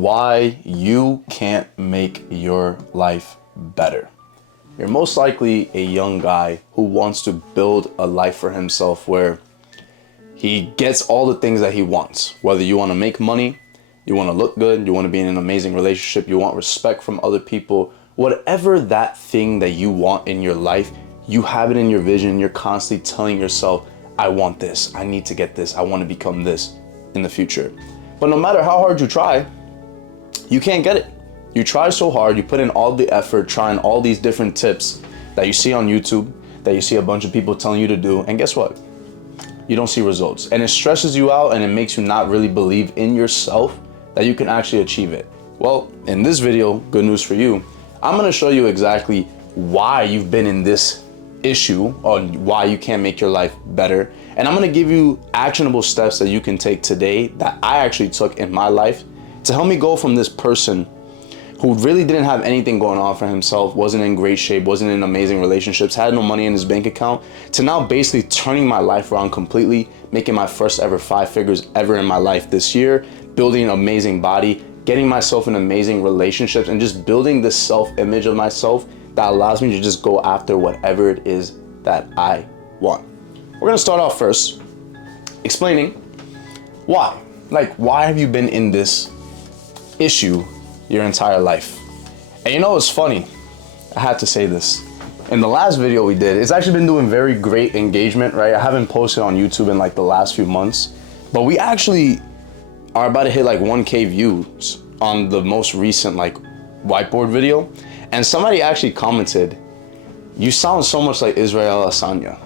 why you can't make your life better. You're most likely a young guy who wants to build a life for himself where he gets all the things that he wants. Whether you want to make money, you want to look good, you want to be in an amazing relationship, you want respect from other people, whatever that thing that you want in your life, you have it in your vision. You're constantly telling yourself, I want this, I need to get this, I want to become this in the future. But no matter how hard you try, you can't get it. You try so hard, you put in all the effort, trying all these different tips that you see on YouTube, that you see a bunch of people telling you to do, and guess what? You don't see results. And it stresses you out and it makes you not really believe in yourself that you can actually achieve it. Well, in this video, good news for you, I'm gonna show you exactly why you've been in this issue on why you can't make your life better. And I'm gonna give you actionable steps that you can take today that I actually took in my life to help me go from this person who really didn't have anything going on for himself, wasn't in great shape, wasn't in amazing relationships, had no money in his bank account, to now basically turning my life around completely, making my first ever 5 figures ever in my life this year, building an amazing body, getting myself in amazing relationships, and just building this self-image of myself that allows me to just go after whatever it is that I want. We're gonna start off first explaining why. Like, why have you been in this issue your entire life? And you know, it's funny, I had to say this. In the last video we did, it's actually been doing very great engagement, right? I haven't posted on YouTube in like the last few months, but we actually are about to hit like 1K views on the most recent like whiteboard video. And somebody actually commented, you sound so much like Israel Adesanya.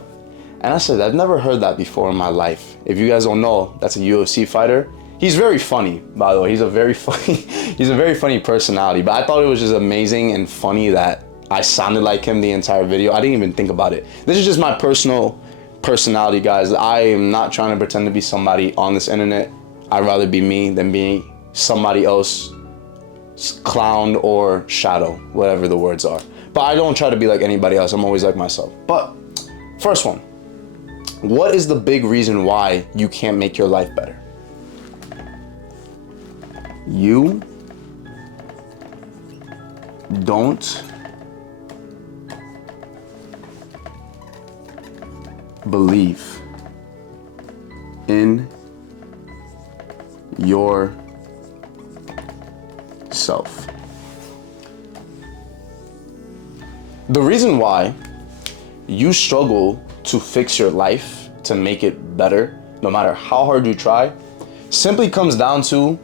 And I said, I've never heard that before in my life. If you guys don't know, that's a UFC fighter. He's very funny, by the way. He's a very funny personality. But I thought it was just amazing and funny that I sounded like him the entire video. I didn't even think about it. This is just my personal personality, guys. I am not trying to pretend to be somebody on this internet. I'd rather be me than be somebody else, clown or shadow, whatever the words are. But I don't try to be like anybody else. I'm always like myself. But first one, what is the big reason why you can't make your life better? You don't believe in yourself. The reason why you struggle to fix your life, to make it better, no matter how hard you try, simply comes down to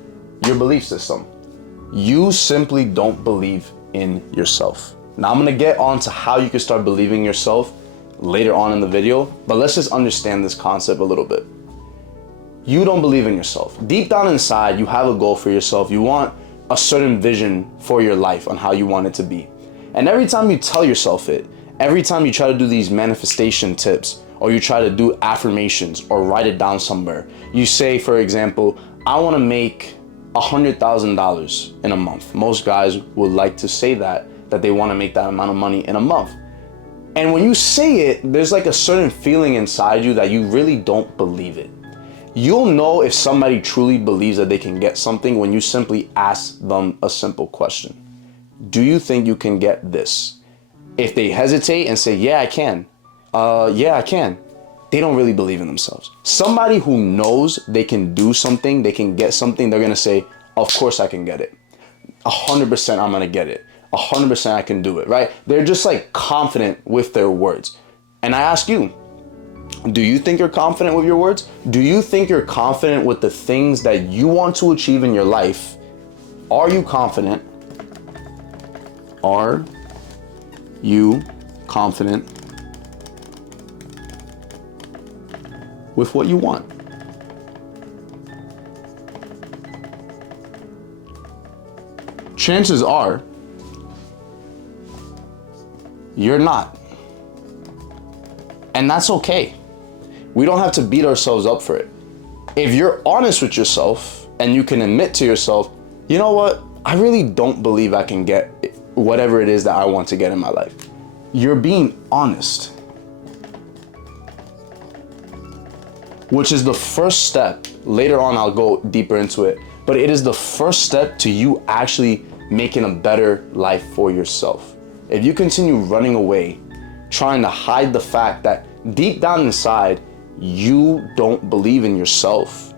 your belief system. You simply don't believe in yourself. Now I'm gonna get on to how you can start believing yourself later on in the video, but let's just understand this concept a little bit. You don't believe in yourself. Deep down inside, you have a goal for yourself. You want a certain vision for your life on how you want it to be. And every time you tell yourself it, every time you try to do these manifestation tips, or you try to do affirmations or write it down somewhere, you say, for example, I wanna make $100,000 in a month. Most guys would like to say that they want to make that amount of money in a month. And when you say it, there's like a certain feeling inside you that you really don't believe it. You'll know if somebody truly believes that they can get something when you simply ask them a simple question. Do you think you can get this? If they hesitate and say, yeah, I can. Yeah, I can. They don't really believe in themselves. Somebody who knows they can do something, they can get something, they're gonna say, of course I can get it. 100% I'm gonna get it. 100% I can do it, right? They're just like confident with their words. And I ask you, do you think you're confident with your words? Do you think you're confident with the things that you want to achieve in your life? Are you confident? Are you confident with what you want? Chances are you're not. And that's okay. We don't have to beat ourselves up for it. If you're honest with yourself and you can admit to yourself, you know what? I really don't believe I can get whatever it is that I want to get in my life. You're being honest. Which is the first step. Later on, I'll go deeper into it. but it is the first step to you actually making a better life for yourself. If you continue running away, trying to hide the fact that deep down inside, you don't believe in yourself,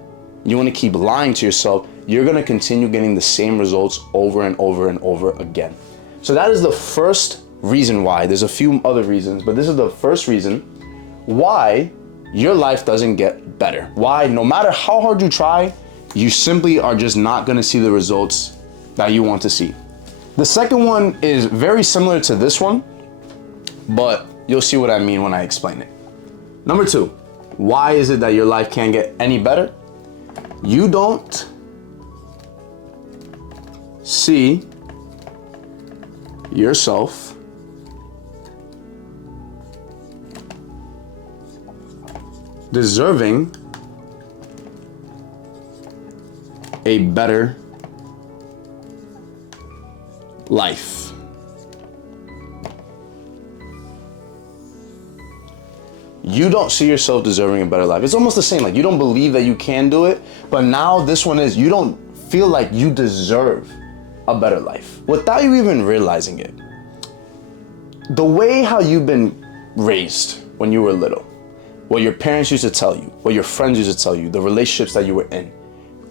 you want to keep lying to yourself, you're going to continue getting the same results over and over and over again. So that is the first reason why. There's a few other reasons, but this is the first reason why your life doesn't get better. Why, no matter how hard you try, you simply are just not going to see the results that you want to see. The second one is very similar to this one, but you'll see what I mean when I explain it. Number 2, why is it that your life can't get any better? You don't see yourself deserving a better life. You don't see yourself deserving a better life. It's almost the same, like you don't believe that you can do it, but now this one is, you don't feel like you deserve a better life without you even realizing it. The way how you've been raised when you were little, what your parents used to tell you, what your friends used to tell you, the relationships that you were in,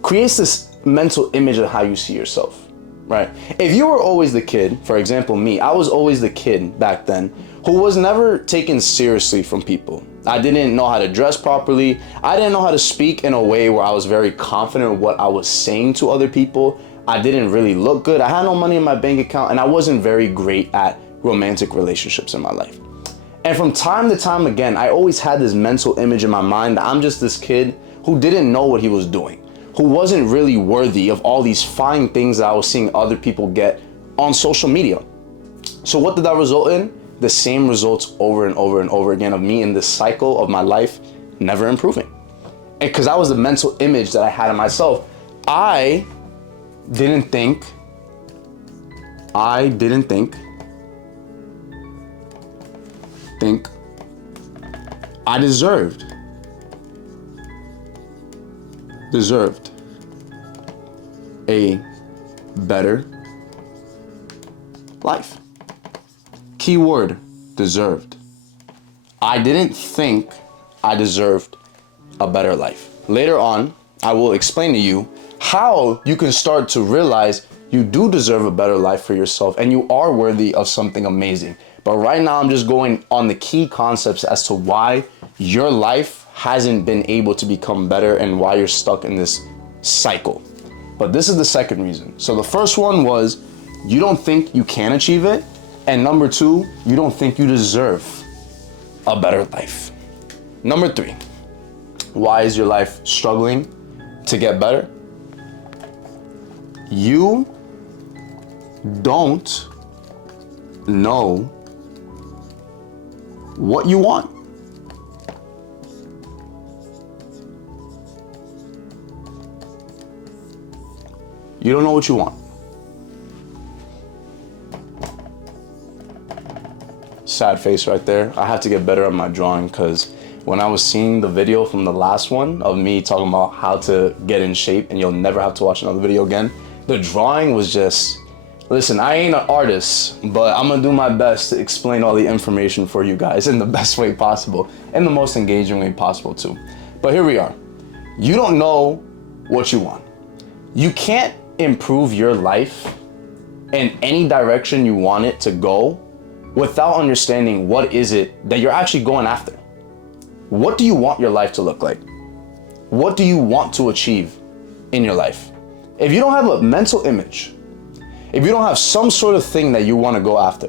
creates this mental image of how you see yourself, right? If you were always the kid, for example, me, I was always the kid back then who was never taken seriously from people. I didn't know how to dress properly. I didn't know how to speak in a way where I was very confident in what I was saying to other people. I didn't really look good. I had no money in my bank account, and I wasn't very great at romantic relationships in my life. And from time to time again, I always had this mental image in my mind that I'm just this kid who didn't know what he was doing, who wasn't really worthy of all these fine things that I was seeing other people get on social media. So what did that result in? The same results over and over and over again of me in this cycle of my life never improving. And because that was the mental image that I had of myself, I didn't think I deserved a better life. Keyword, deserved. I didn't think I deserved a better life. Later on, I will explain to you how you can start to realize you do deserve a better life for yourself and you are worthy of something amazing. But right now, I'm just going on the key concepts as to why your life hasn't been able to become better and why you're stuck in this cycle. But this is the second reason. So the first one was you don't think you can achieve it. And number 2, you don't think you deserve a better life. Number 3, why is your life struggling to get better? You don't know what you want. You don't know what you want. Sad face right there. I have to get better at my drawing because when I was seeing the video from the last one of me talking about how to get in shape and you'll never have to watch another video again, the drawing was just, listen, I ain't an artist, but I'm gonna do my best to explain all the information for you guys in the best way possible and the most engaging way possible too. But here we are. You don't know what you want. You can't improve your life in any direction you want it to go without understanding what is it that you're actually going after. What do you want your life to look like? What do you want to achieve in your life? If you don't have a mental image, if you don't have some sort of thing that you want to go after,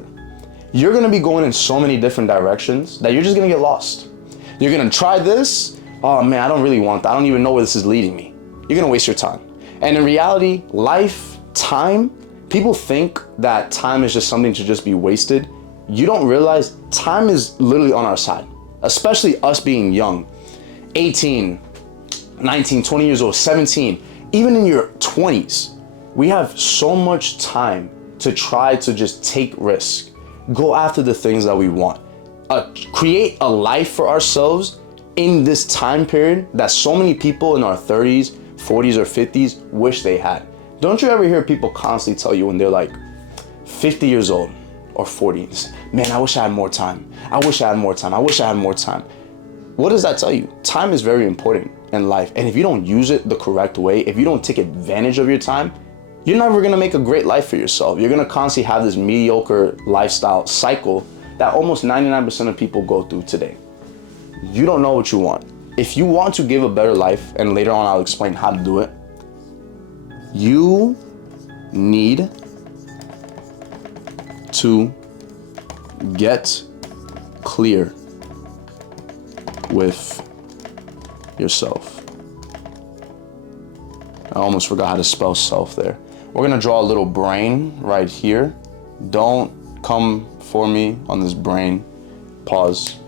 you're going to be going in so many different directions that you're just going to get lost. You're going to try this. Oh man, I don't really want that. I don't even know where this is leading me. You're going to waste your time. And in reality, life, time, people think that time is just something to just be wasted. You don't realize time is literally on our side, especially us being young, 18, 19, 20 years old, 17, even in your 20s. We have so much time to try to just take risks, go after the things that we want, create a life for ourselves in this time period that so many people in our 30s, 40s or 50s wish they had. Don't you ever hear people constantly tell you when they're like 50 years old or 40, man, I wish I had more time. I wish I had more time. I wish I had more time. What does that tell you? Time is very important in life. And if you don't use it the correct way, if you don't take advantage of your time, you're never gonna make a great life for yourself. You're gonna constantly have this mediocre lifestyle cycle that almost 99% of people go through today. You don't know what you want. If you want to give a better life, and later on I'll explain how to do it, you need to get clear with yourself. I almost forgot how to spell self there. We're gonna draw a little brain right here. Don't come for me on this brain. Pause.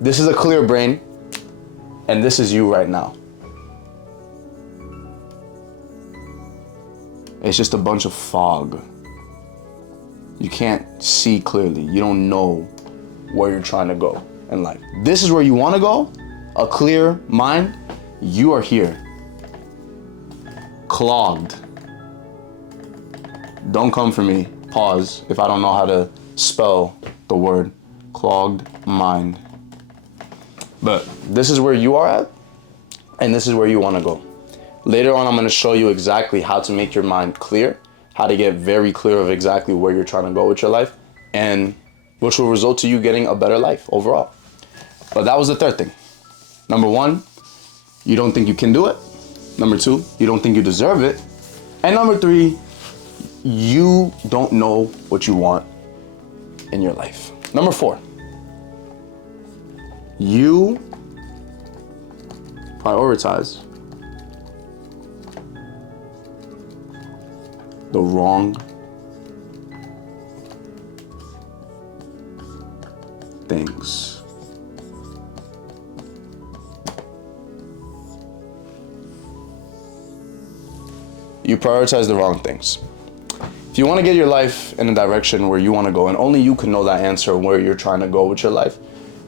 This is a clear brain, and this is you right now. It's just a bunch of fog. You can't see clearly. You don't know where you're trying to go in life. This is where you want to go, a clear mind. You are here. Clogged. Don't come for me. Pause if I don't know how to spell the word clogged mind. But this is where you are at, and this is where you want to go. Later on, I'm going to show you exactly how to make your mind clear, how to get very clear of exactly where you're trying to go with your life, and which will result to you getting a better life overall. But that was the third thing. Number one, you don't think you can do it. Number two, you don't think you deserve it. And number three, you don't know what you want in your life. Number four, you prioritize the wrong things. You prioritize the wrong things. If you want to get your life in a direction where you want to go, and only you can know that answer where you're trying to go with your life,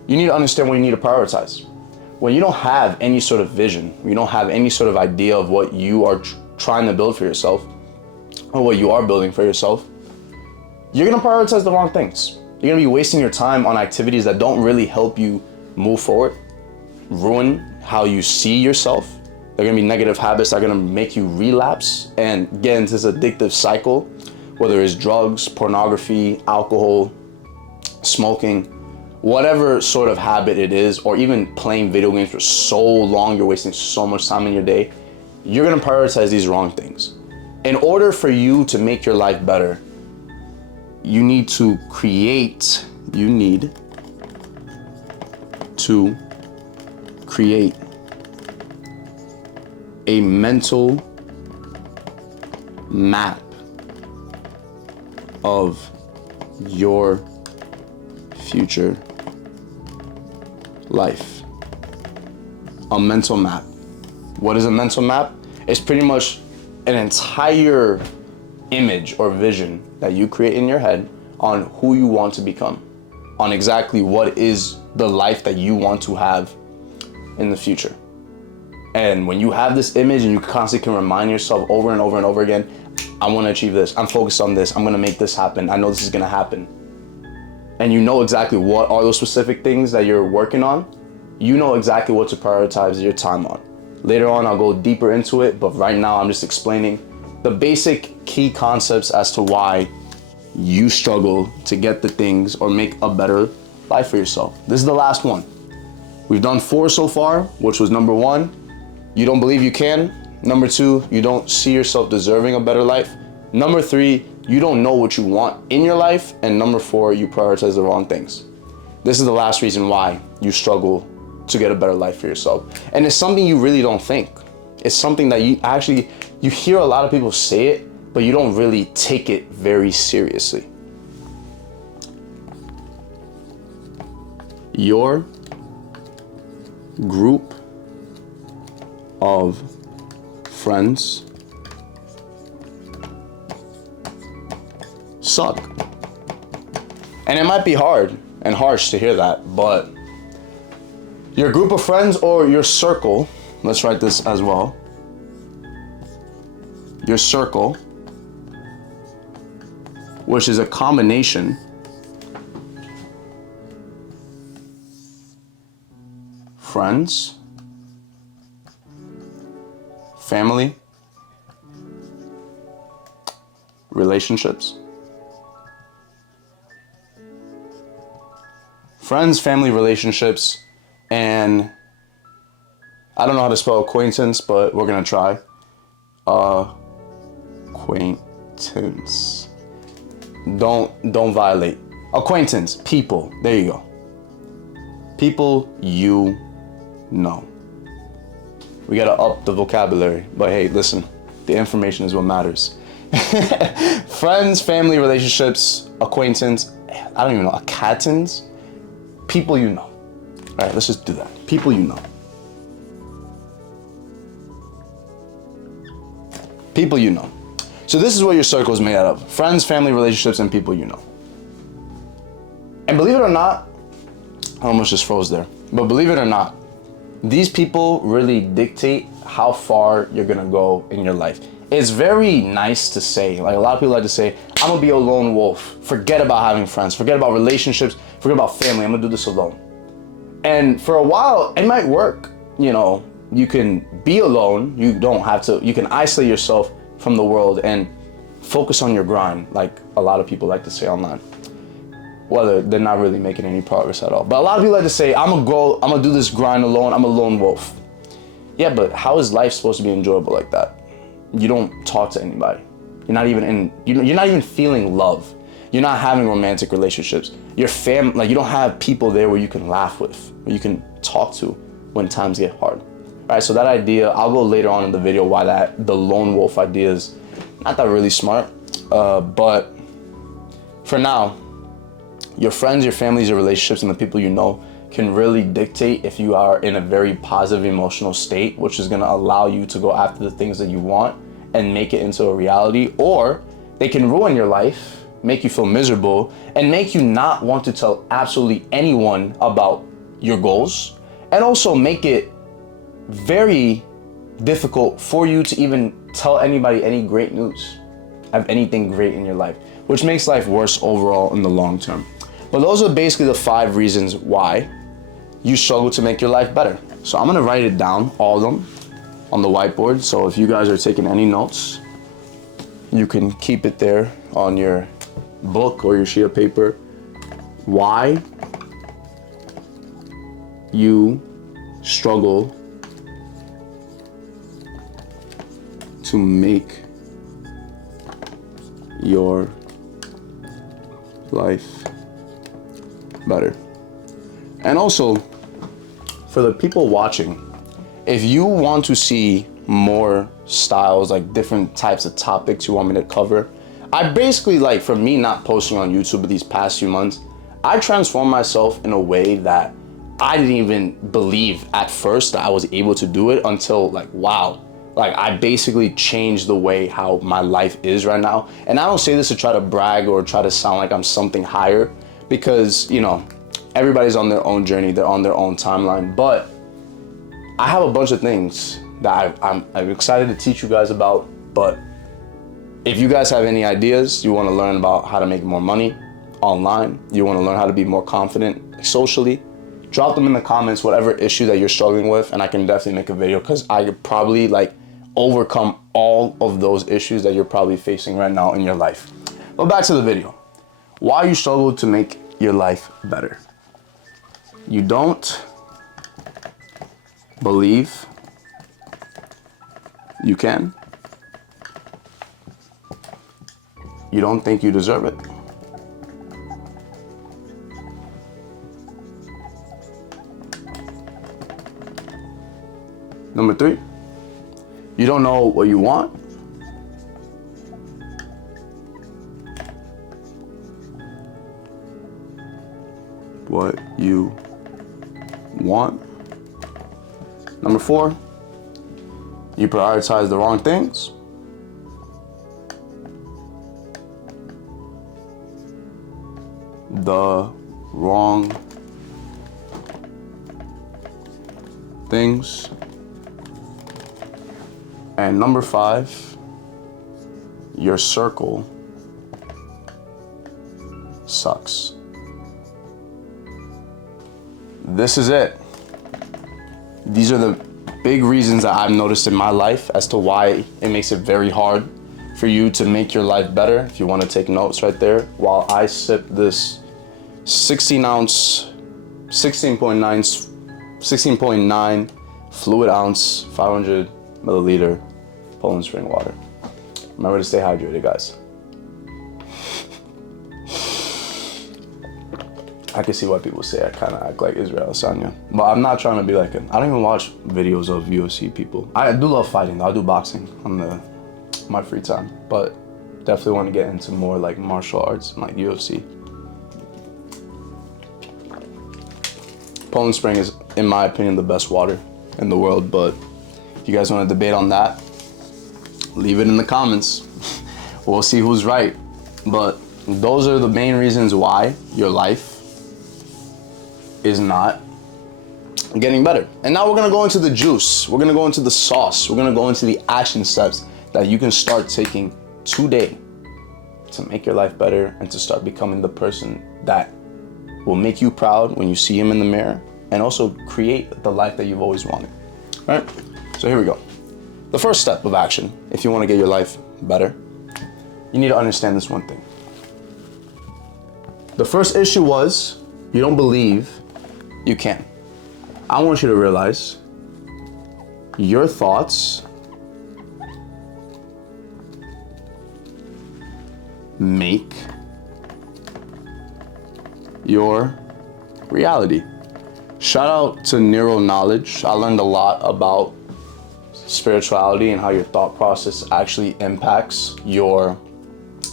you need to understand what you need to prioritize. When you don't have any sort of vision, you don't have any sort of idea of what you are trying to build for yourself, or what you are building for yourself, you're going to prioritize the wrong things. You're going to be wasting your time on activities that don't really help you move forward, ruin how you see yourself. They're going to be negative habits that are going to make you relapse and get into this addictive cycle, whether it's drugs, pornography, alcohol, smoking, whatever sort of habit it is, or even playing video games for so long, you're wasting so much time in your day. You're going to prioritize these wrong things. In order for you to make your life better, you need to create a mental map of your future life. A mental map. What is a mental map? It's pretty much an entire image or vision that you create in your head on who you want to become, on exactly what is the life that you want to have in the future. And when you have this image and you constantly can remind yourself over and over and over again, I want to achieve this, I'm focused on this, I'm going to make this happen, I know this is going to happen. And you know exactly what are those specific things that you're working on, you know exactly what to prioritize your time on. Later on, I'll go deeper into it, but right now I'm just explaining the basic key concepts as to why you struggle to get the things or make a better life for yourself. This is the last one. We've done 4 so far, which was number 1, you don't believe you can. Number 2, you don't see yourself deserving a better life. Number 3, you don't know what you want in your life. And number 4, you prioritize the wrong things. This is the last reason why you struggle to get a better life for yourself. And it's something you really don't think. It's something that you hear a lot of people say it, but you don't really take it very seriously. Your group of friends suck. And it might be hard and harsh to hear that, but your group of friends or your circle let's write this as well. Your circle, which is a combination friends, family, relationships. Friends, family, relationships, and I don't know how to spell acquaintance, but we're gonna try. Acquaintance. Don't violate. Acquaintance, people. There you go. People you know. We gotta up the vocabulary, but hey, listen, the information is what matters. Friends, family, relationships, acquaintance, I don't even know, acquaintance, people you know. All right, let's just do that. People you know. People you know. So this is what your circle is made out of. Friends, family, relationships, and people you know. And believe it or not, I almost just froze there. But believe it or not, these people really dictate how far you're gonna go in your life. It's very nice to say, like a lot of people like to say, I'm gonna be a lone wolf. Forget about having friends, forget about relationships, forget about family, I'm gonna do this alone. And for a while, it might work. You know, you can be alone, you don't have to, you can isolate yourself from the world and focus on your grind, like a lot of people like to say online. Whether they're not really making any progress at all. But a lot of people like to say, I'm gonna do this grind alone, I'm a lone wolf. Yeah, but how is life supposed to be enjoyable like that? You don't talk to anybody. You're not even feeling love. You're not having romantic relationships. Your family, like you don't have people there where you can laugh with, where you can talk to when times get hard. All right, so that idea, I'll go later on in the video why the lone wolf idea is not that really smart. But for now, your friends, your families, your relationships, and the people you know can really dictate if you are in a very positive emotional state, which is gonna allow you to go after the things that you want and make it into a reality, or they can ruin your life, make you feel miserable, and make you not want to tell absolutely anyone about your goals, and also make it very difficult for you to even tell anybody any great news, have anything great in your life, which makes life worse overall in the long term. But those are basically the 5 reasons why you struggle to make your life better. So I'm gonna write it down, all of them, on the whiteboard. So if you guys are taking any notes, you can keep it there on your book or your sheet of paper. Why you struggle to make your life better. And also, for the people watching, if you want to see more styles, like different types of topics you want me to cover, I basically, like, for me not posting on YouTube these past few months, I transformed myself in a way that I didn't even believe at first that I was able to do it until, like, wow. Like, I basically changed the way how my life is right now. And I don't say this to try to brag or try to sound like I'm something higher, because, you know, everybody's on their own journey, they're on their own timeline. But I have a bunch of things that I'm excited to teach you guys about. But if you guys have any ideas, you want to learn about how to make more money online, you want to learn how to be more confident socially, drop them in the comments, whatever issue that you're struggling with, and I can definitely make a video, because I could probably like overcome all of those issues that you're probably facing right now in your life. But back to the video. Why you struggle to make your life better. You don't believe you can. You don't think you deserve it. Number 3, you don't know what you want. What you want. Number 4, you prioritize the wrong things. The wrong things. And number 5, your circle sucks. This is it. These are the big reasons that I've noticed in my life as to why it makes it very hard for you to make your life better. If you want to take notes right there, while I sip this 16.9 fluid ounce, 500 milliliter Poland spring water. Remember to stay hydrated, guys. I can see why people say I kind of act like Israel Adesanya, but I'm not trying to be like I don't even watch videos of UFC people. I do love fighting though. I do boxing on my free time, but definitely want to get into more like martial arts and like UFC. Poland Spring is, in my opinion, the best water in the world, but if you guys want to debate on that, leave it in the comments. We'll see who's right. But those are the main reasons why your life is not getting better. And now we're gonna go into the juice. We're gonna go into the sauce. We're gonna go into the action steps that you can start taking today to make your life better and to start becoming the person that will make you proud when you see him in the mirror and also create the life that you've always wanted. All right? So here we go. The first step of action, if you want to get your life better, you need to understand this one thing. The first issue was you don't believe you can. I want you to realize your thoughts make your reality. Shout out to Neuro Knowledge. I learned a lot about spirituality and how your thought process actually impacts your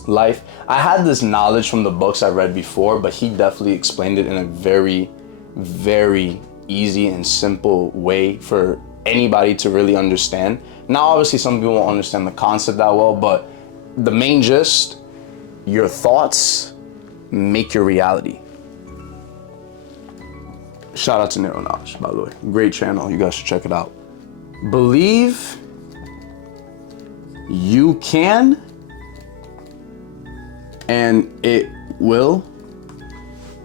life. I had this knowledge from the books I read before, but he definitely explained it in a very, very easy and simple way for anybody to really understand. Now, obviously, some people won't understand the concept that well, but the main gist, your thoughts make your reality. Shout out to Neuro Knowledge, by the way. Great channel. You guys should check it out. Believe you can, and it will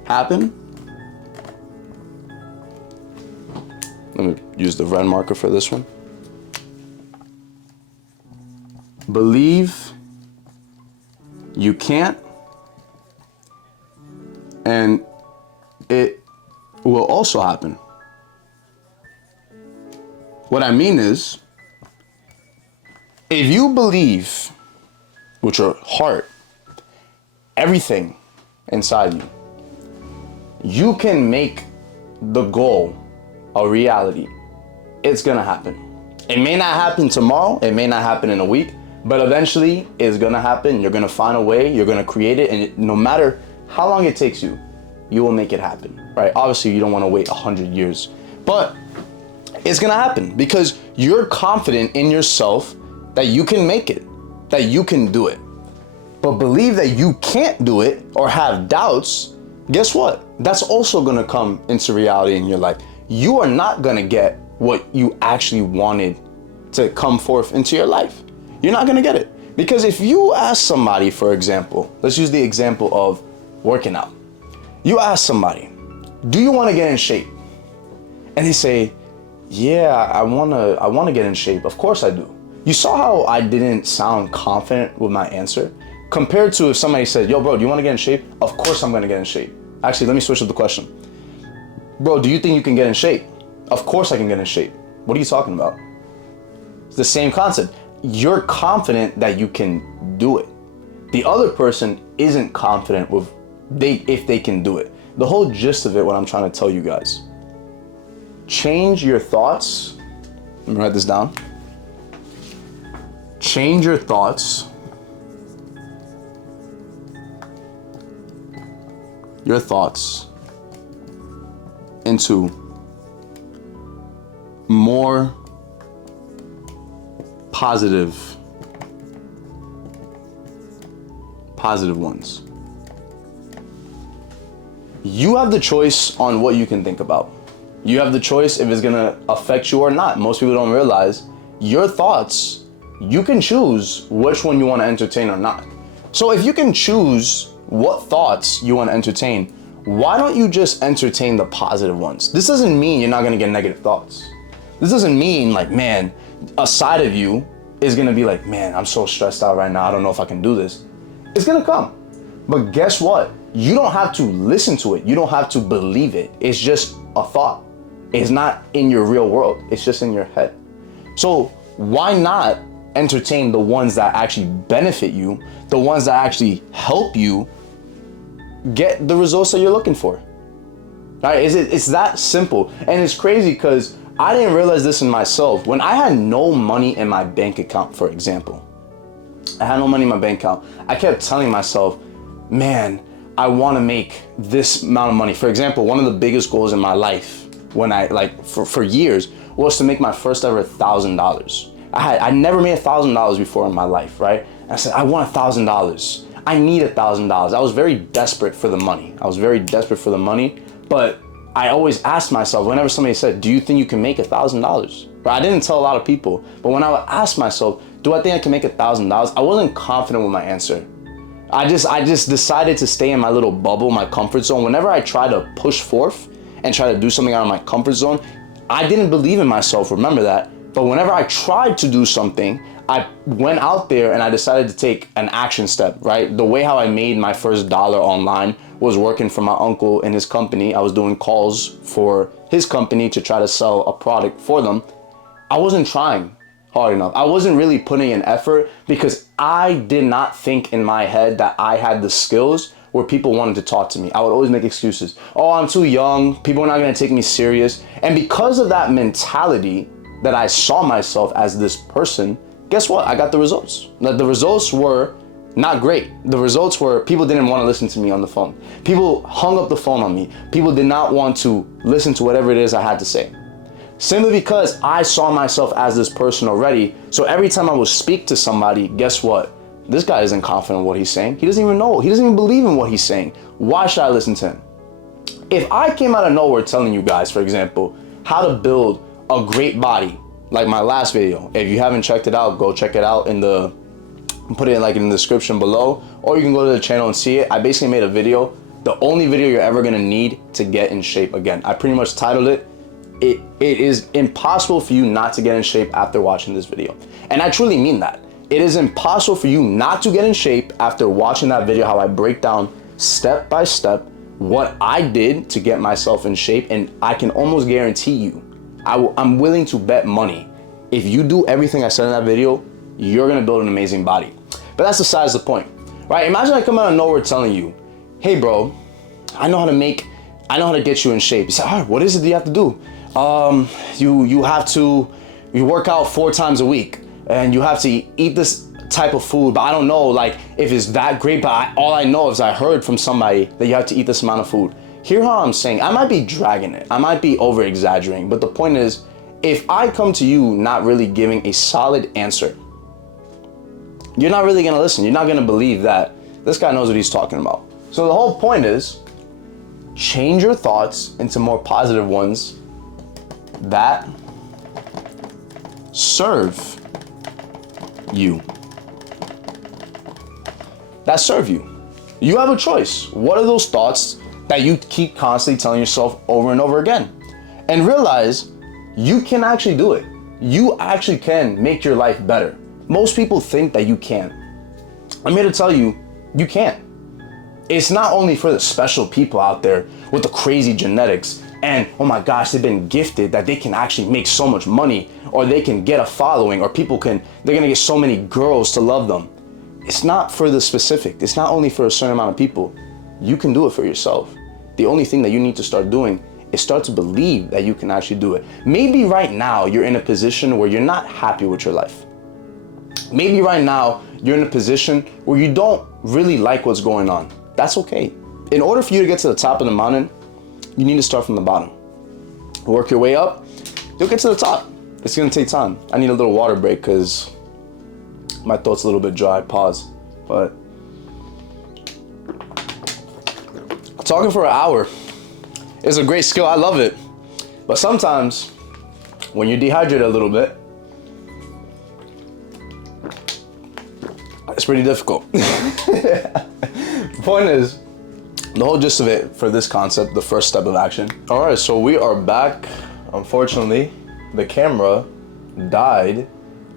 happen. Let me use the red marker for this one. Believe you can't, and it will also happen. What I mean is, if you believe with your heart everything inside you, you can make the goal a reality. It's gonna happen. It may not happen tomorrow, it may not happen in a week, but eventually it's gonna happen. You're gonna find a way, you're gonna create it, and no matter how long it takes you, you will make it happen, right? Obviously, you don't wanna wait 100 years, but it's gonna happen because you're confident in yourself that you can make it, that you can do it. But believe that you can't do it or have doubts, guess what? That's also gonna come into reality in your life. You are not gonna get what you actually wanted to come forth into your life. You're not gonna get it. Because if you ask somebody, for example, let's use the example of working out. You ask somebody, do you wanna get in shape? And they say, yeah, I wanna get in shape. Of course I do. You saw how I didn't sound confident with my answer? Compared to if somebody said, yo bro, do you wanna get in shape? Of course I'm gonna get in shape. Actually, let me switch up the question. Bro, do you think you can get in shape? Of course I can get in shape. What are you talking about? It's the same concept. You're confident that you can do it. The other person isn't confident with if they can do it. The whole gist of it, what I'm trying to tell you guys, change your thoughts. Let me write this down. Change your thoughts. Your thoughts into more positive ones. You have the choice on what you can think about. You have the choice if it's gonna affect you or not. Most people don't realize your thoughts you can choose which one you want to entertain or not. So if you can choose what thoughts you want to entertain, why don't you just entertain the positive ones? This doesn't mean you're not going to get negative thoughts. This doesn't mean like, man, a side of you is going to be like, man, I'm so stressed out right now. I don't know if I can do this. It's going to come. But guess what? You don't have to listen to it. You don't have to believe it. It's just a thought. It's not in your real world. It's just in your head. So why not entertain the ones that actually benefit you, the ones that actually help you get the results that you're looking for? Right? It's that simple. And it's crazy because I didn't realize this in myself. When I had no money in my bank account, for example, I had no money in my bank account, I kept telling myself, man, I want to make this amount of money. For example, one of the biggest goals in my life when for years was to make my first ever $1,000. I never made $1,000 before in my life, right? I said, I want $1,000. I need $1,000. I was very desperate for the money. But I always asked myself, whenever somebody said, do you think you can make $1,000? Right? I didn't tell a lot of people, but when I would ask myself, do I think I can make $1,000? I wasn't confident with my answer. I just decided to stay in my little bubble, my comfort zone. Whenever I try to push forth and try to do something out of my comfort zone, I didn't believe in myself, remember that. But whenever I tried to do something, I went out there and I decided to take an action step, right? The way how I made my first dollar online was working for my uncle in his company. I was doing calls for his company to try to sell a product for them. I wasn't trying hard enough. I wasn't really putting in effort because I did not think in my head that I had the skills where people wanted to talk to me. I would always make excuses. Oh, I'm too young. People are not going to take me serious. And because of that mentality that I saw myself as this person, guess what? I got the results. The results were not great. The results were people didn't want to listen to me on the phone. People hung up the phone on me. People did not want to listen to whatever it is I had to say. Simply because I saw myself as this person already. So every time I would speak to somebody, guess what? This guy isn't confident in what he's saying. He doesn't even know. He doesn't even believe in what he's saying. Why should I listen to him? If I came out of nowhere telling you guys, for example, how to build a great body, like my last video, if you haven't checked it out, go check it out put it in the description below, or you can go to the channel and see it. I basically made a video, the only video you're ever gonna need to get in shape again. I pretty much titled it, it is impossible for you not to get in shape after watching this video. And I truly mean that. It is impossible for you not to get in shape after watching that video, how I break down step by step what I did to get myself in shape. And I can almost guarantee you, I'm willing to bet money, if you do everything I said in that video, you're gonna build an amazing body. But that's besides the point, right? Imagine I come out of nowhere telling you, hey bro, I know how to get you in shape. You say, all right, what is it that you have to do? You work out 4 times a week and you have to eat this type of food, but I don't know if it's that great, but all I know is I heard from somebody that you have to eat this amount of food. Hear how I'm saying, I might be dragging it. I might be over exaggerating, but the point is, if I come to you not really giving a solid answer, you're not really gonna listen. You're not gonna believe that this guy knows what he's talking about. So the whole point is, change your thoughts into more positive ones that serve you. That serve you. You have a choice. What are those thoughts that you keep constantly telling yourself over and over again? And realize you can actually do it. You actually can make your life better. Most people think that you can't. I'm here to tell you, you can't. It's not only for the special people out there with the crazy genetics and, oh my gosh, they've been gifted that they can actually make so much money, or they can get a following, or they're gonna get so many girls to love them. It's not for the specific. It's not only for a certain amount of people. You can do it for yourself. The only thing that you need to start doing is start to believe that you can actually do it. Maybe right now you're in a position where you're not happy with your life. Maybe right now you're in a position where you don't really like what's going on. That's okay. In order for you to get to the top of the mountain, you need to start from the bottom. Work your way up, you'll get to the top. It's gonna take time. I need a little water break because my throat's a little bit dry, pause. But talking for an hour is a great skill, I love it. But sometimes when you're dehydrated a little bit, pretty difficult. Point is, the whole gist of it for this concept, the first step of action. All right, so we are back. Unfortunately, the camera died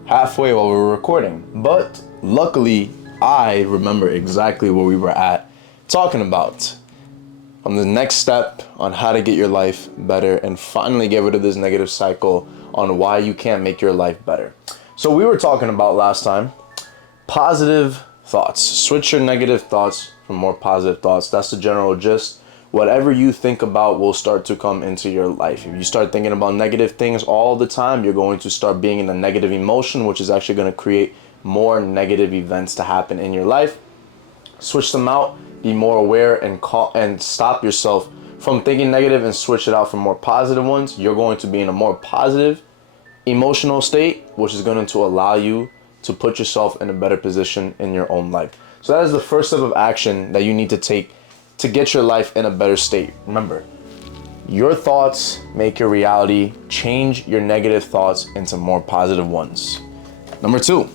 halfway while we were recording, but luckily I remember exactly where we were at talking about on the next step on how to get your life better and finally get rid of this negative cycle on why you can't make your life better. So we were talking about last time positive thoughts. Switch your negative thoughts for more positive thoughts. That's the general gist. Whatever you think about will start to come into your life. If you start thinking about negative things all the time, you're going to start being in a negative emotion, which is actually going to create more negative events to happen in your life. Switch them out, be more aware, and stop yourself from thinking negative and switch it out for more positive ones. You're going to be in a more positive emotional state, which is going to allow you to put yourself in a better position in your own life. So that is the first step of action that you need to take to get your life in a better state. Remember, your thoughts make your reality. Change your negative thoughts into more positive ones. Number 2,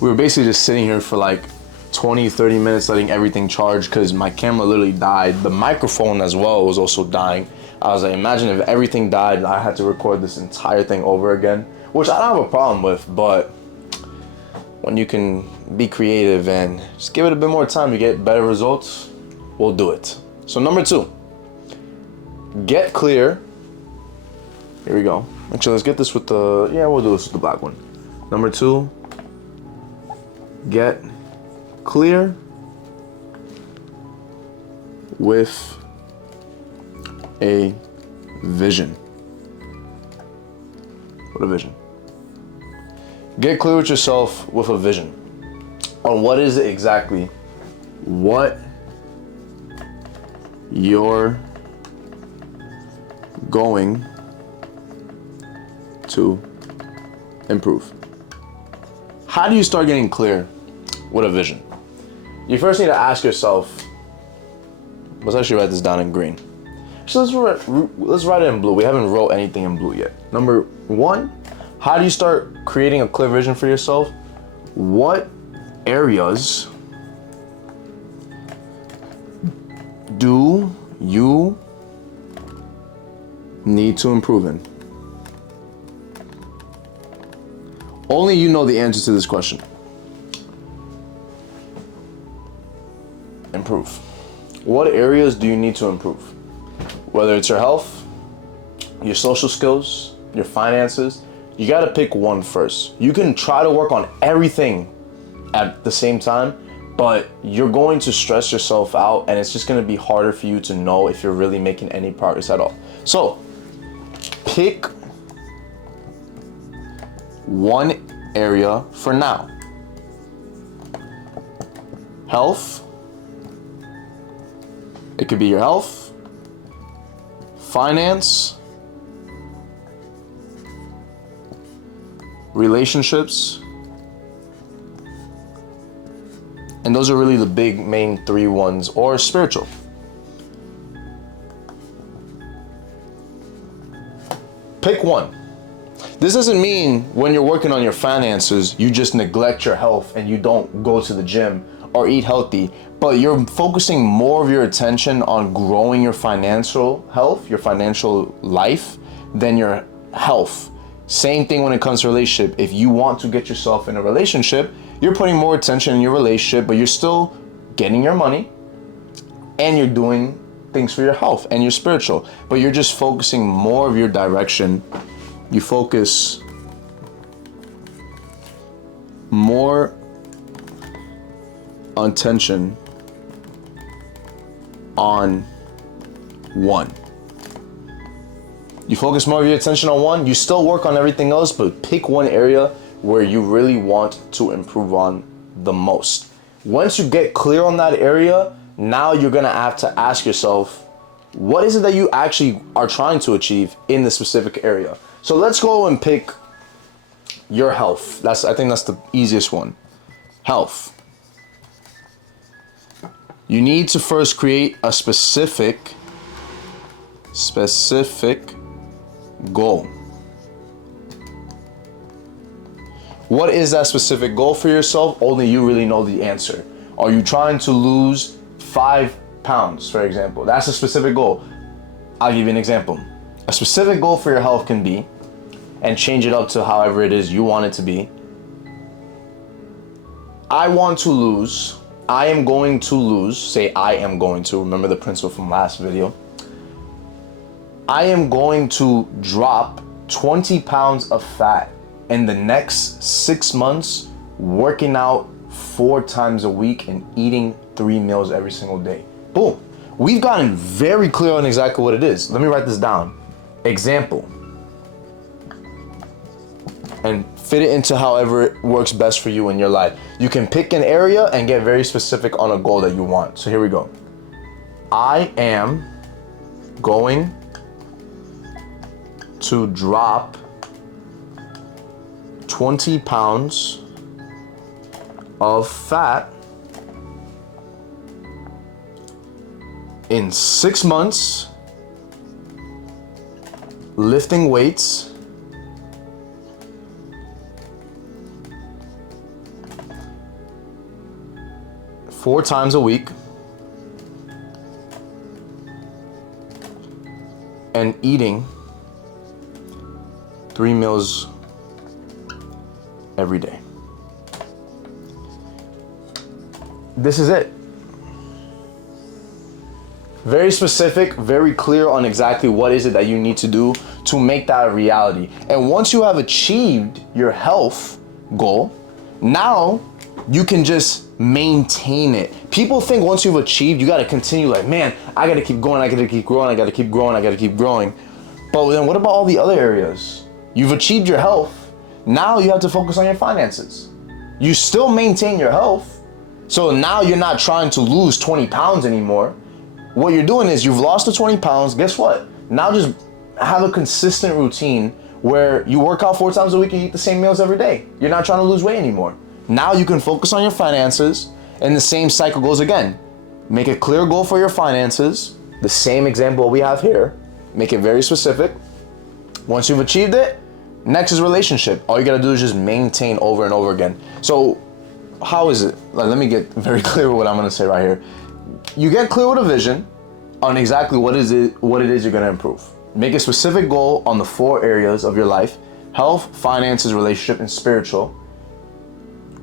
we were basically just sitting here for like 20-30 minutes letting everything charge because my camera literally died. The microphone as well was also dying. I was like, imagine if everything died and I had to record this entire thing over again, which I don't have a problem with, but when you can be creative and just give it a bit more time to get better results, we'll do it. So number 2, get clear. Here we go. Actually, let's get this with the, we'll do this with the black one. Number 2, get clear with a vision. What a vision. Get clear with yourself with a vision on what is it exactly what you're going to improve. How do you start getting clear with a vision? You first need to ask yourself, let's actually write this down in green. Actually, let's write it in blue. We haven't wrote anything in blue yet. Number 1, how do you start creating a clear vision for yourself? What areas do you need to improve in? Only you know the answer to this question. Improve. What areas do you need to improve? Whether it's your health, your social skills, your finances, you gotta pick one first. You can try to work on everything at the same time, but you're going to stress yourself out and it's just gonna be harder for you to know if you're really making any progress at all. So, pick one area for now. Health. It could be your health, finance, relationships, and those are really the big main 3 ones, or spiritual. Pick one. This doesn't mean when you're working on your finances, you just neglect your health and you don't go to the gym or eat healthy, but you're focusing more of your attention on growing your financial health, your financial life, than your health. Same thing when it comes to relationship. If you want to get yourself in a relationship, you're putting more attention in your relationship, but you're still getting your money and you're doing things for your health and your spiritual, but you're just focusing more of your direction. You focus more attention on one. You focus more of your attention on one. You still work on everything else, but pick one area where you really want to improve on the most. Once you get clear on that area, now you're gonna have to ask yourself, what is it that you actually are trying to achieve in the specific area? So let's go and pick your health. I think that's the easiest one. Health. You need to first create a specific goal. What is that specific goal for yourself? Only you really know the answer. Are you trying to lose 5 pounds, for example? That's a specific goal. I'll give you an example. A specific goal for your health can be, and change it up to however it is you want it to be. I am going to lose, say I am going to, remember the principle from last video. I am going to drop 20 pounds of fat in the next 6 months, working out 4 times a week and eating 3 meals every single day. Boom. We've gotten very clear on exactly what it is. Let me write this down. Example. And fit it into however it works best for you in your life. You can pick an area and get very specific on a goal that you want. So here we go. I am going to drop 20 pounds of fat in 6 months, lifting weights, four times a week, and eating 3 meals every day. This is it. Very specific, very clear on exactly what is it that you need to do to make that a reality. And once you have achieved your health goal, now you can just maintain it. People think once you've achieved, you got to continue like, man, I got to keep going, I got to keep growing, I got to keep growing, I got to keep growing. But then what about all the other areas? You've achieved your health. Now you have to focus on your finances. You still maintain your health. So now you're not trying to lose 20 pounds anymore. What you're doing is you've lost the 20 pounds. Guess what? Now just have a consistent routine where you work out 4 times a week and eat the same meals every day. You're not trying to lose weight anymore. Now you can focus on your finances, and the same cycle goes again. Make a clear goal for your finances. The same example we have here. Make it very specific. Once you've achieved it, next is relationship. All you gotta do is just maintain over and over again. So how is it? Let me get very clear with what I'm gonna say right here. You get clear with a vision on exactly what it is you're gonna improve. Make a specific goal on the 4 areas of your life: health, finances, relationship, and spiritual.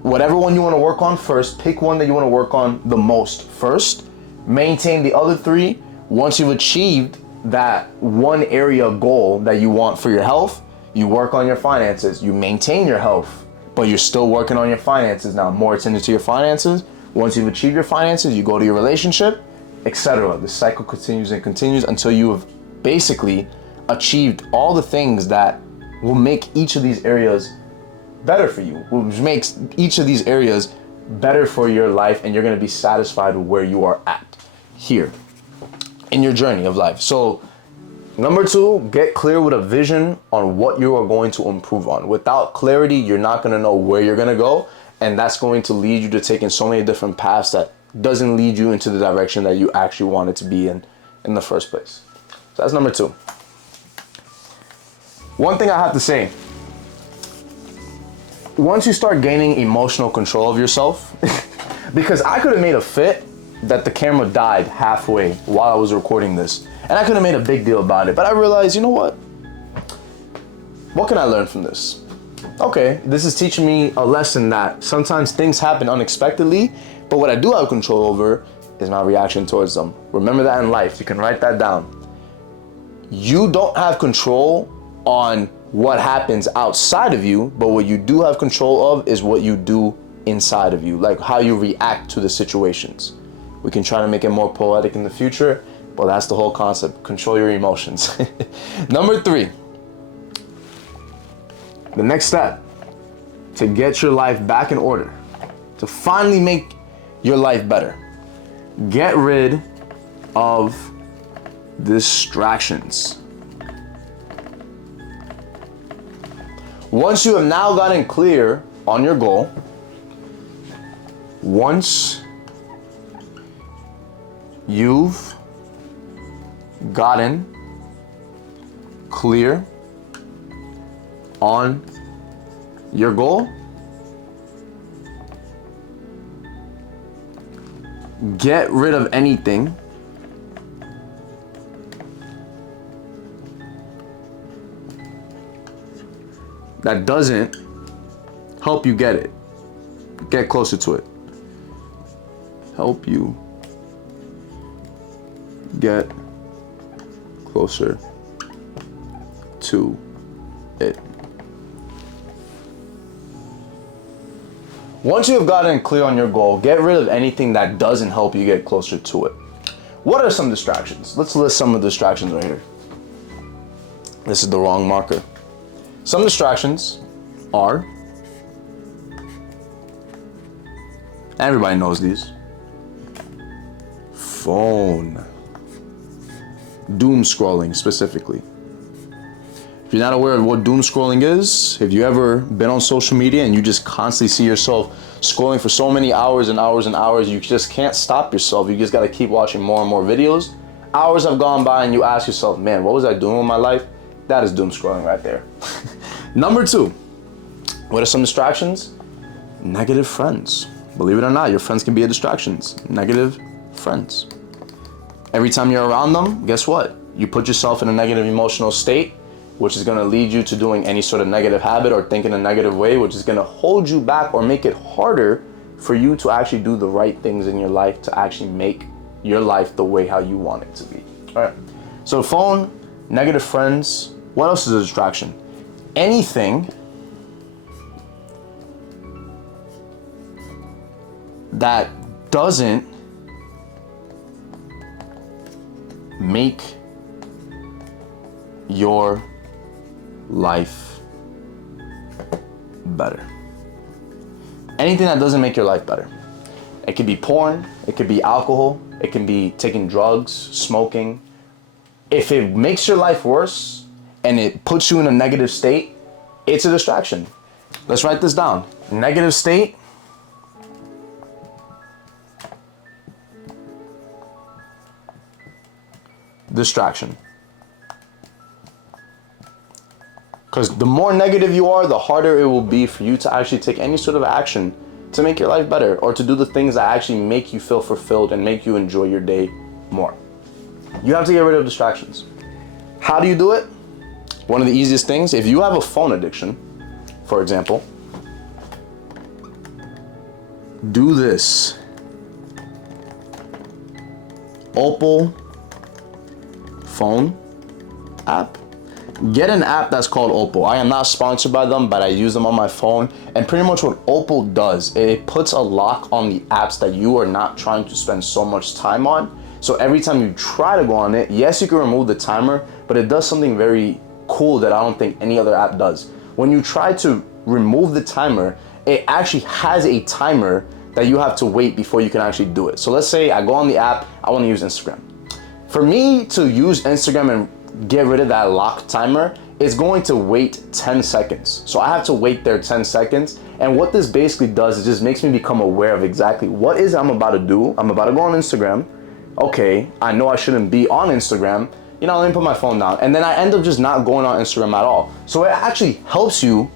Whatever one you wanna work on first, pick one that you wanna work on the most first. Maintain the other 3. Once you've achieved that one area goal that you want for your health, you work on your finances. You maintain your health, but you're still working on your finances now. More attention to your finances. Once you've achieved your finances, you go to your relationship, etc. The cycle continues and continues until you have basically achieved all the things that will make each of these areas better for you, which makes each of these areas better for your life, and you're going to be satisfied with where you are at here in your journey of life. So number 2, get clear with a vision on what you are going to improve on. Without clarity, you're not going to know where you're going to go, and that's going to lead you to taking so many different paths that doesn't lead you into the direction that you actually wanted to be in the first place. So that's number 2. One thing I have to say, once you start gaining emotional control of yourself, because I could have made a fit that the camera died halfway while I was recording this, and I could have made a big deal about it, but I realized, you know what can I learn from this? Okay, this is teaching me a lesson that sometimes things happen unexpectedly, but what I do have control over is my reaction towards them. Remember that in life. You can write that down. You don't have control on what happens outside of you, but what you do have control of is what you do inside of you, like how you react to the situations. We can try to make it more poetic in the future, but that's the whole concept. Control your emotions. Number 3, the next step to get your life back in order, to finally make your life better. Get rid of distractions. Once you have now gotten clear on your goal, once you've gotten clear on your goal, get rid of anything that doesn't help you get closer to it. Help you get closer to it. Once you have gotten clear on your goal, get rid of anything that doesn't help you get closer to it. What are some distractions? Let's list some of the distractions right here. This is the wrong marker. Some distractions are, everybody knows these. Phone. Doom scrolling specifically. If you're not aware of what doom scrolling is, if you ever been on social media and you just constantly see yourself scrolling for so many hours and hours and hours, you just can't stop yourself. You just gotta keep watching more and more videos. Hours have gone by and you ask yourself, man, what was I doing with my life? That is doom scrolling right there. Number 2, what are some distractions? Negative friends. Believe it or not, your friends can be a distraction. Negative friends. Every time you're around them, guess what? You put yourself in a negative emotional state, which is gonna lead you to doing any sort of negative habit or think in a negative way, which is gonna hold you back or make it harder for you to actually do the right things in your life to actually make your life the way how you want it to be. All right, so phone, negative friends. What else is a distraction? Anything that doesn't make your life better. Anything that doesn't make your life better. It could be porn, it could be alcohol, it can be taking drugs, smoking. If it makes your life worse and it puts you in a negative state, it's a distraction. Let's write this down. Negative state, distraction. Because the more negative you are, the harder it will be for you to actually take any sort of action to make your life better or to do the things that actually make you feel fulfilled and make you enjoy your day more. You have to get rid of distractions. How do you do it? One of the easiest things, if you have a phone addiction, for example, do this. Opal phone app. Get an app that's called Opal. I am not sponsored by them, but I use them on my phone. And pretty much what Opal does, it puts a lock on the apps that you are not trying to spend so much time on. So every time you try to go on it, yes, you can remove the timer, but it does something very cool that I don't think any other app does. When you try to remove the timer, it actually has a timer that you have to wait before you can actually do it. So let's say I go on the app, I want to use Instagram. For me to use Instagram and get rid of that lock timer, is going to wait 10 seconds. So I have to wait there 10 seconds. And what this basically does is just makes me become aware of exactly what is I'm about to do. I'm about to go on Instagram. Okay, I know I shouldn't be on Instagram. You know, let me put my phone down. And then I end up just not going on Instagram at all. So it actually helps you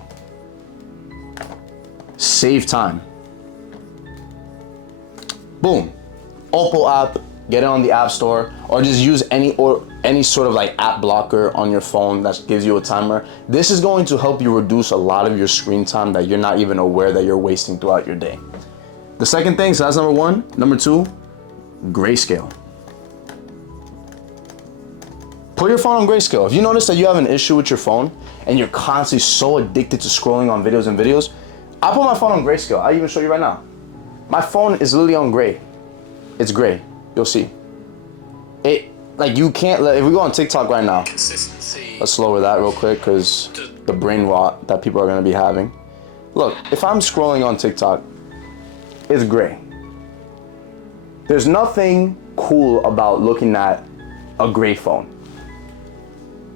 save time. Boom. Opal app, get it on the app store, or just use any sort of like app blocker on your phone that gives you a timer. This is going to help you reduce a lot of your screen time that you're not even aware that you're wasting throughout your day. The second thing, so that's number 1. Number 2, grayscale. Put your phone on grayscale. If you notice that you have an issue with your phone and you're constantly so addicted to scrolling on videos and videos, I put my phone on grayscale. I'll even show you right now. My phone is literally on gray. It's gray. You'll see. It, like, you can't let, if we go on TikTok right now, Consistency. let's lower that real quick because the brain rot that people are going to be having. Look, if I'm scrolling on TikTok, it's gray. There's nothing cool about looking at a gray phone.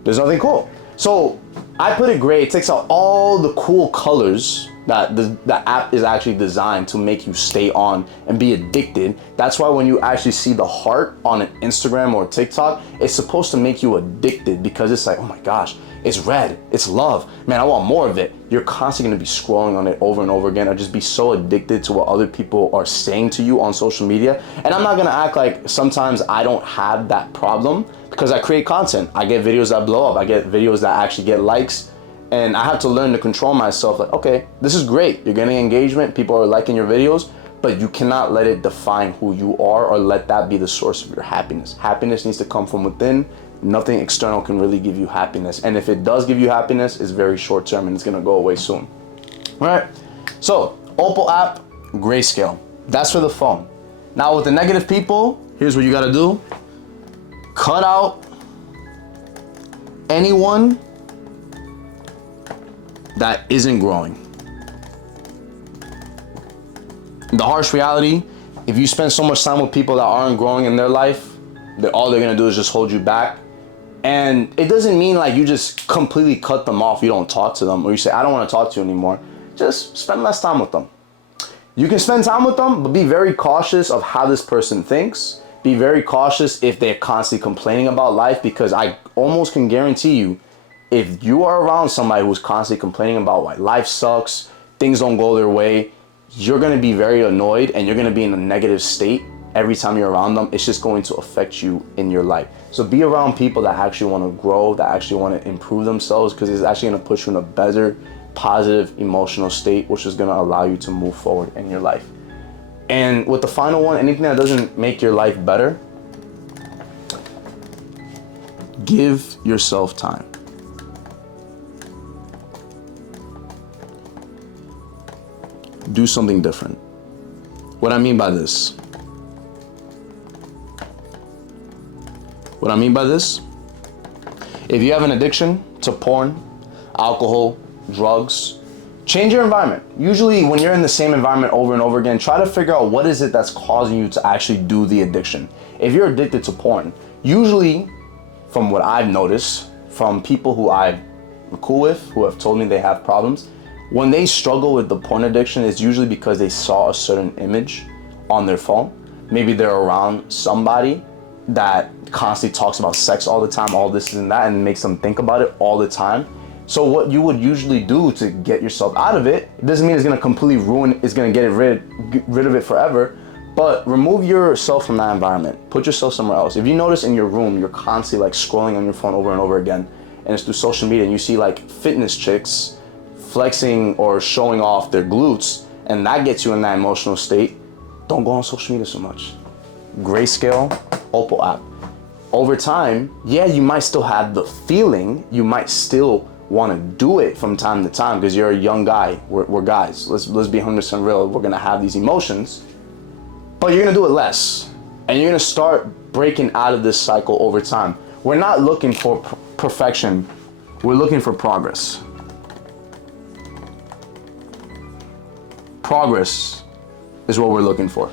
There's nothing cool. So I put it gray. It takes out all the cool colors that the app is actually designed to make you stay on and be addicted. That's why when you actually see the heart on an Instagram or TikTok, it's supposed to make you addicted, because it's like, oh my gosh, it's red, it's love, man, I want more of it. You're constantly gonna be scrolling on it over and over again, or just be so addicted to what other people are saying to you on social media. And I'm not gonna act like sometimes I don't have that problem, because I create content. I get videos that blow up, I get videos that actually get likes, and I have to learn to control myself. Like, okay, this is great, you're getting engagement, people are liking your videos, but you cannot let it define who you are, or let that be the source of your happiness. Happiness needs to come from within. Nothing external can really give you happiness. And if it does give you happiness, it's very short term and it's gonna go away soon. All right, so Opal app, grayscale. That's for the phone. Now with the negative people, here's what you gotta do. Cut out anyone that isn't growing. The harsh reality, if you spend so much time with people that aren't growing in their life, all they're gonna do is just hold you back. And it doesn't mean like you just completely cut them off, you don't talk to them, or you say, I don't wanna talk to you anymore. Just spend less time with them. You can spend time with them, but be very cautious of how this person thinks. Be very cautious if they're constantly complaining about life, because I almost can guarantee you, if you are around somebody who's constantly complaining about why life sucks, things don't go their way, you're gonna be very annoyed and you're gonna be in a negative state every time you're around them. It's just going to affect you in your life. So be around people that actually wanna grow, that actually wanna improve themselves, because it's actually gonna put you in a better, positive, emotional state, which is gonna allow you to move forward in your life. And with the final one, anything that doesn't make your life better, give yourself time. Do something different. What I mean by this? If you have an addiction to porn, alcohol, drugs, change your environment. Usually when you're in the same environment over and over again, try to figure out what is it that's causing you to actually do the addiction. If you're addicted to porn, usually from what I've noticed, from people who I'm cool with, who have told me they have problems, when they struggle with the porn addiction, it's usually because they saw a certain image on their phone. Maybe they're around somebody that constantly talks about sex all the time, all this and that, and makes them think about it all the time. So what you would usually do to get yourself out of it, it doesn't mean it's gonna completely ruin, it's gonna get rid of it forever, but remove yourself from that environment. Put yourself somewhere else. If you notice in your room, you're constantly like scrolling on your phone over and over again, and it's through social media, and you see like fitness chicks flexing or showing off their glutes, and that gets you in that emotional state, don't go on social media so much. Grayscale, Opal app. Over time, yeah, you might still have the feeling, you might still want to do it from time to time, because you're a young guy, we're guys, let's be 100% real, we're gonna have these emotions, but you're gonna do it less, and you're gonna start breaking out of this cycle over time. We're not looking for perfection, we're looking for progress. Progress is what we're looking for,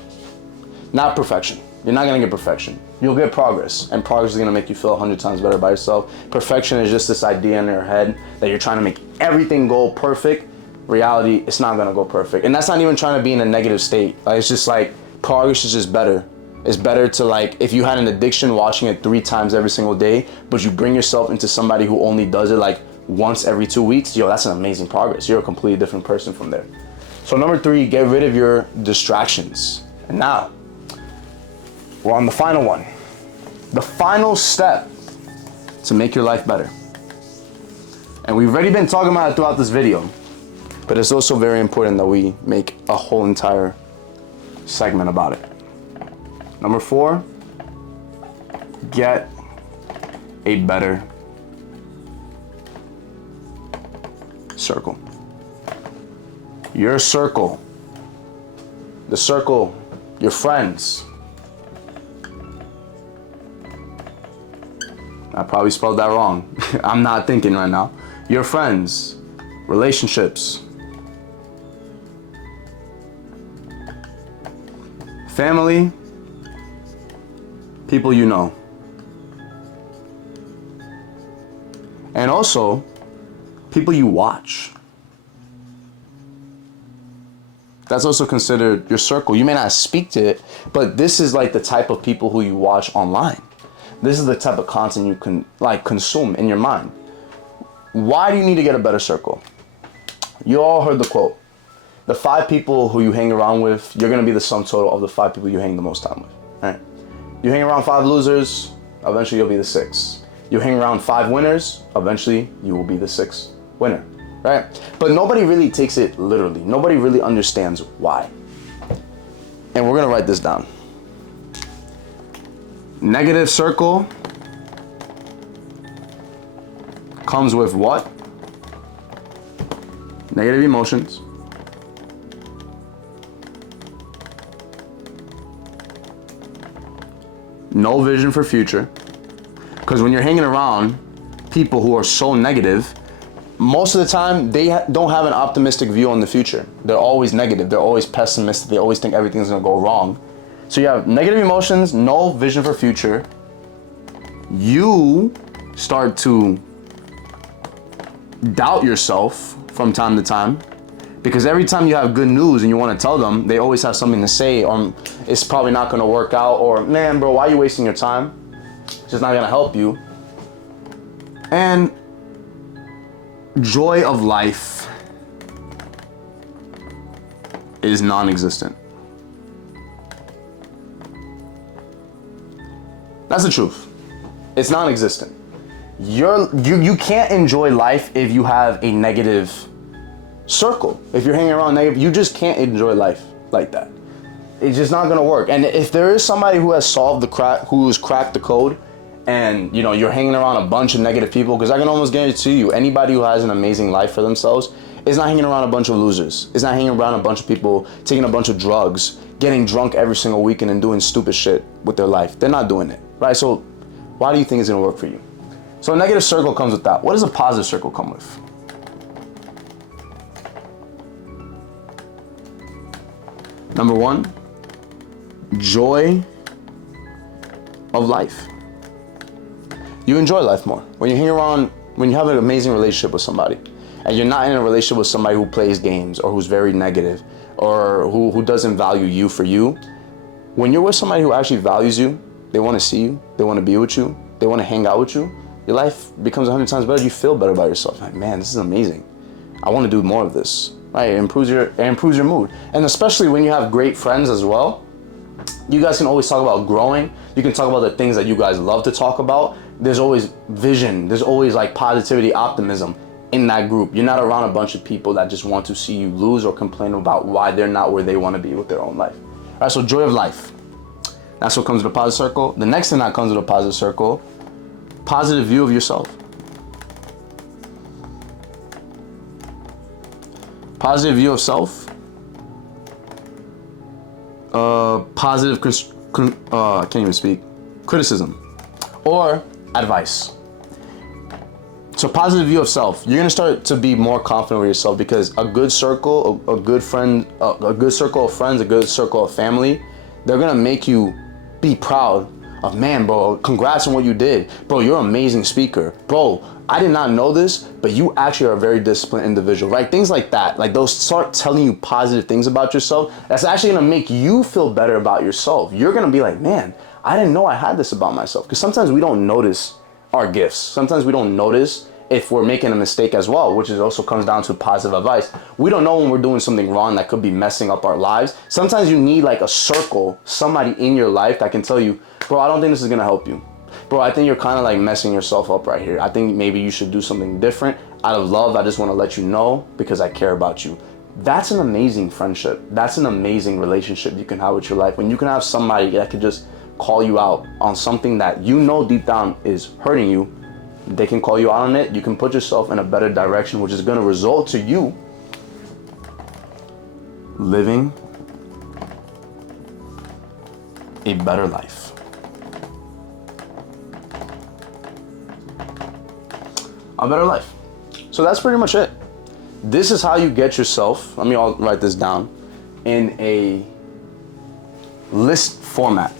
not perfection. You're not gonna get perfection. You'll get progress, and progress is gonna make you feel 100 times better by yourself. Perfection is just this idea in your head that you're trying to make everything go perfect. Reality, it's not gonna go perfect. And that's not even trying to be in a negative state. Like, it's just like, progress is just better. It's better to, like, if you had an addiction, watching it 3 times every single day, but you bring yourself into somebody who only does it like once every 2 weeks, yo, that's an amazing progress. You're a completely different person from there. So number 3, get rid of your distractions. And now, we're on the final one. The final step to make your life better. And we've already been talking about it throughout this video, but it's also very important that we make a whole entire segment about it. Number 4, get a better circle. Your circle, the circle, your friends. I probably spelled that wrong. I'm not thinking right now. Your friends, relationships, family, people you know. And also, people you watch. That's also considered your circle. You may not speak to it, but this is like the type of people who you watch online. This is the type of content you can like consume in your mind. Why do you need to get a better circle? You all heard the quote. The 5 people who you hang around with, you're going to be the sum total of the 5 people you hang the most time with. Right? You hang around 5 losers, eventually you'll be the 6th. You hang around 5 winners, eventually you will be the 6th winner. Right? But nobody really takes it literally. Nobody really understands why. And we're going to write this down. Negative circle comes with what? Negative emotions. No vision for future. Because when you're hanging around people who are so negative, most of the time they don't have an optimistic view on the future. They're always negative. They're always pessimistic. They always think everything's going to go wrong. So you have negative emotions, no vision for future. You start to doubt yourself from time to time, because every time you have good news and you want to tell them, they always have something to say, or it's probably not going to work out, or man, bro, why are you wasting your time? It's just not going to help you. And joy of life is non-existent. That's the truth. It's non-existent. You can't enjoy life if you have a negative circle. If you're hanging around negative, you just can't enjoy life like that. It's just not gonna work. And if there is somebody who has solved the crack, who's cracked the code, and you know you're hanging around a bunch of negative people, because I can almost guarantee you, anybody who has an amazing life for themselves is not hanging around a bunch of losers. Is not hanging around a bunch of people taking a bunch of drugs, getting drunk every single weekend, and doing stupid shit with their life. They're not doing it, right? So why do you think it's gonna work for you? So a negative circle comes with that. What does a positive circle come with? Number 1, joy of life. You enjoy life more. When you hang around, when you have an amazing relationship with somebody, and you're not in a relationship with somebody who plays games or who's very negative or who doesn't value you for you, when you're with somebody who actually values you, they want to see you, they want to be with you, they want to hang out with you, your life becomes 100 times better. You feel better about yourself. Like, man, this is amazing. I want to do more of this. Right? It improves your mood. And especially when you have great friends as well, you guys can always talk about growing. You can talk about the things that you guys love to talk about. There's always vision. There's always like positivity, optimism in that group. You're not around a bunch of people that just want to see you lose or complain about why they're not where they want to be with their own life. All right, so joy of life. That's what comes with a positive circle. The next thing that comes with a positive circle, positive view of yourself. Positive view of self. Positive, I can't even speak. Criticism or advice. So positive view of self. You're gonna start to be more confident with yourself, because a good circle, a good friend, a good circle of friends, a good circle of family, they're gonna make you be proud of, man, bro, congrats on what you did. Bro, you're an amazing speaker. Bro, I did not know this, but you actually are a very disciplined individual, right? Things like that. Like those start telling you positive things about yourself. That's actually gonna make you feel better about yourself. You're gonna be like, man, I didn't know I had this about myself. Because sometimes we don't notice our gifts. Sometimes we don't notice if we're making a mistake as well, which is also comes down to positive advice. We don't know when we're doing something wrong that could be messing up our lives. Sometimes you need like a circle, somebody in your life that can tell you, bro, I don't think this is gonna help you. Bro, I think you're kind of like messing yourself up right here. I think maybe you should do something different. Out of love, I just want to let you know because I care about you. That's an amazing friendship. That's an amazing relationship you can have with your life. When you can have somebody that can just call you out on something that you know deep down is hurting you, they can call you out on it. You can put yourself in a better direction, which is going to result to you living a better life. A better life. So that's pretty much it. This is how you get yourself, let me all write this down, in a list format.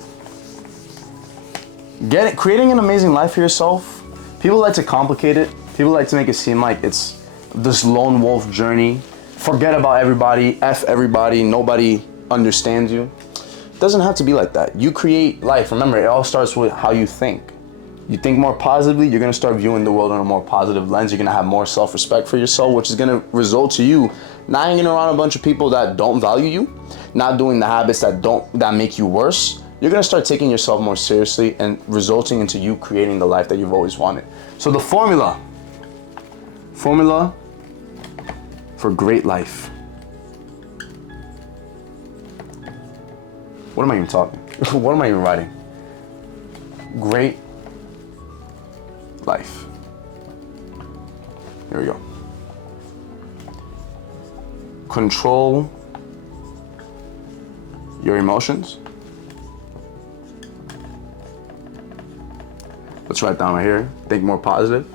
Creating an amazing life for yourself. People like to complicate it. People like to make it seem like it's this lone wolf journey, forget about everybody, F everybody, nobody understands you. It doesn't have to be like that. You create life. Remember, it all starts with how you think. You think more positively, you're gonna start viewing the world in a more positive lens. You're gonna have more self-respect for yourself, which is gonna result to you not hanging around a bunch of people that don't value you, not doing the habits that make you worse. You're gonna start taking yourself more seriously and resulting into you creating the life that you've always wanted. So the formula for great life. What am I even talking? What am I even writing? Great life. Here we go. Control your emotions. Let's write down right here. Think more positive.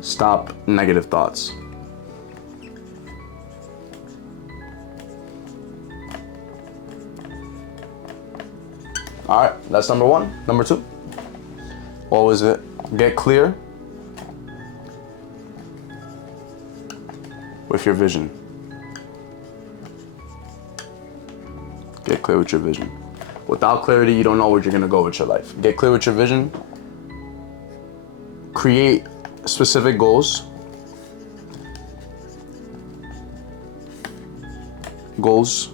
Stop negative thoughts. All right, that's number one. Number two, what was it? Get clear with your vision. Get clear with your vision. Without clarity, you don't know where you're gonna go with your life. Get clear with your vision. Create specific goals. Goals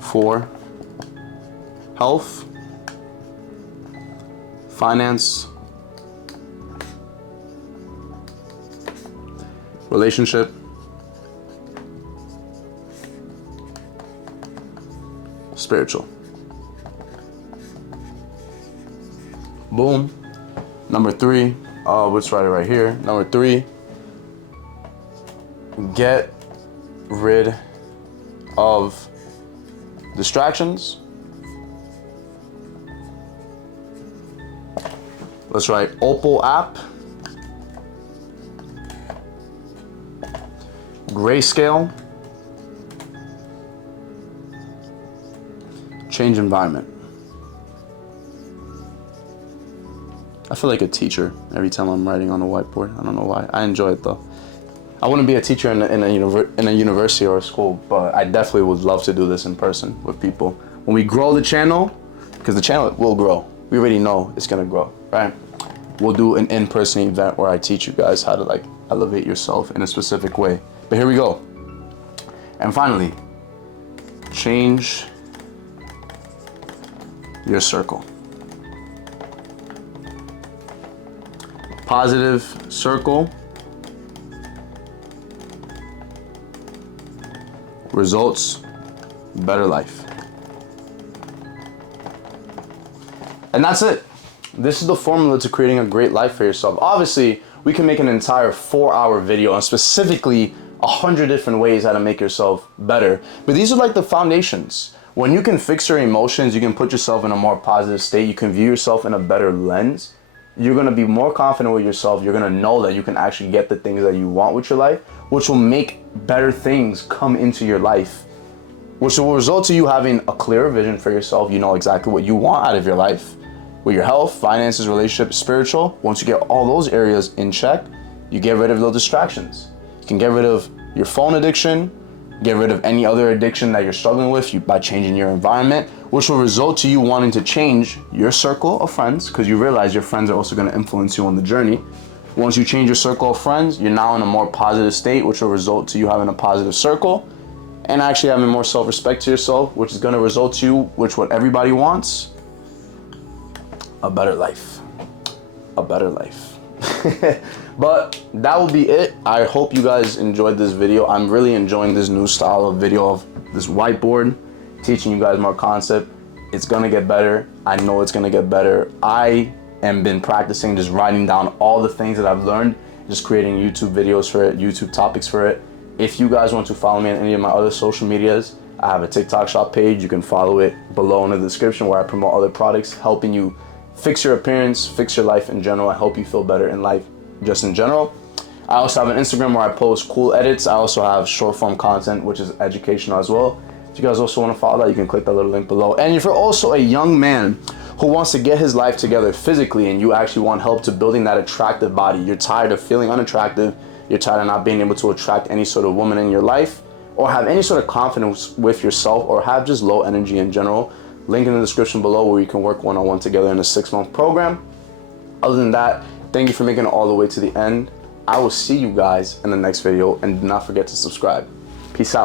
for health, finance, relationship, spiritual. Boom. Number three, let's write it right here. Number three, get rid of distractions. Let's write Opal app, grayscale, change environment. I feel like a teacher every time I'm writing on a whiteboard. I don't know why. I enjoy it though. I wouldn't be a teacher in a university or a school, but I definitely would love to do this in person with people. When we grow the channel, because the channel will grow. We already know it's gonna grow, right? We'll do an in-person event where I teach you guys how to like elevate yourself in a specific way. But here we go. And finally, change your circle. Positive circle results better life. And that's it. This is the formula to creating a great life for yourself. Obviously, we can make an entire 4-hour video on specifically 100 different ways how to make yourself better. But these are like the foundations. When you can fix your emotions, you can put yourself in a more positive state, you can view yourself in a better lens. You're gonna be more confident with yourself. You're gonna know that you can actually get the things that you want with your life, which will make better things come into your life, which will result to you having a clearer vision for yourself. You know exactly what you want out of your life. With your health, finances, relationships, spiritual, once you get all those areas in check, you get rid of those distractions. You can get rid of your phone addiction, get rid of any other addiction that you're struggling with by changing your environment, which will result to you wanting to change your circle of friends, because you realize your friends are also going to influence you on the journey. Once you change your circle of friends, you're now in a more positive state, which will result to you having a positive circle and actually having more self-respect to yourself, which is going to result to you, which what everybody wants, a better life. A better life. But that will be it. I hope you guys enjoyed this video. I'm really enjoying this new style of video of this whiteboard, teaching you guys more concept. It's gonna get better. I know it's gonna get better. I am been practicing just writing down all the things that I've learned, just creating YouTube videos for it, YouTube topics for it. If you guys want to follow me on any of my other social medias, I have a TikTok shop page. You can follow it below in the description where I promote other products, helping you fix your appearance, fix your life in general, and help you feel better in life just in general. I also have an Instagram where I post cool edits. I also have short form content, which is educational as well. If you guys also want to follow that, you can click that little link below. And if you're also a young man who wants to get his life together physically and you actually want help to building that attractive body, you're tired of feeling unattractive, you're tired of not being able to attract any sort of woman in your life, or have any sort of confidence with yourself, or have just low energy in general, link in the description below where you can work one-on-one together in a 6-month program. Other than that, thank you for making it all the way to the end. I will see you guys in the next video, and do not forget to subscribe. Peace out.